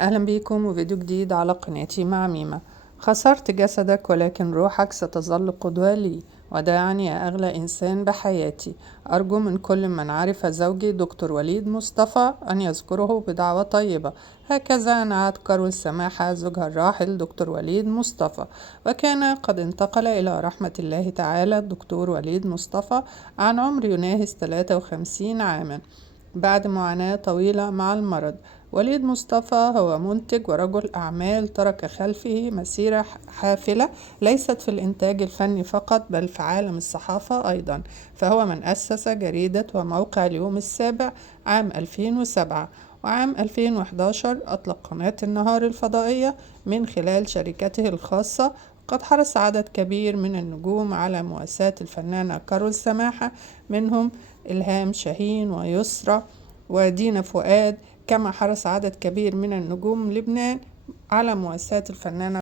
أهلا بيكم وفيديو جديد على قناتي مع ميمة. خسرت جسدك ولكن روحك ستظل قدوة لي، وداعني يا أغلى إنسان بحياتي. أرجو من كل من عرف زوجي دكتور وليد مصطفى أن يذكره بدعوة طيبة. هكذا نعت كارول سماحة زوجها الراحل دكتور وليد مصطفى، وكان قد انتقل إلى رحمة الله تعالى الدكتور وليد مصطفى عن عمر يناهز 53 عاما بعد معاناة طويلة مع المرض. وليد مصطفى هو منتج ورجل أعمال ترك خلفه مسيرة حافلة، ليست في الإنتاج الفني فقط بل في عالم الصحافة أيضا، فهو من أسس جريدة وموقع اليوم السابع عام 2007، وعام 2011 أطلق قناة النهار الفضائية من خلال شركته الخاصة. قد حرص عدد كبير من النجوم على مواساة الفنانة كارول سماحة، منهم إلهام شاهين ويسرى ودينا فؤاد، كما حرص عدد كبير من النجوم لبنان على مواساة الفنانة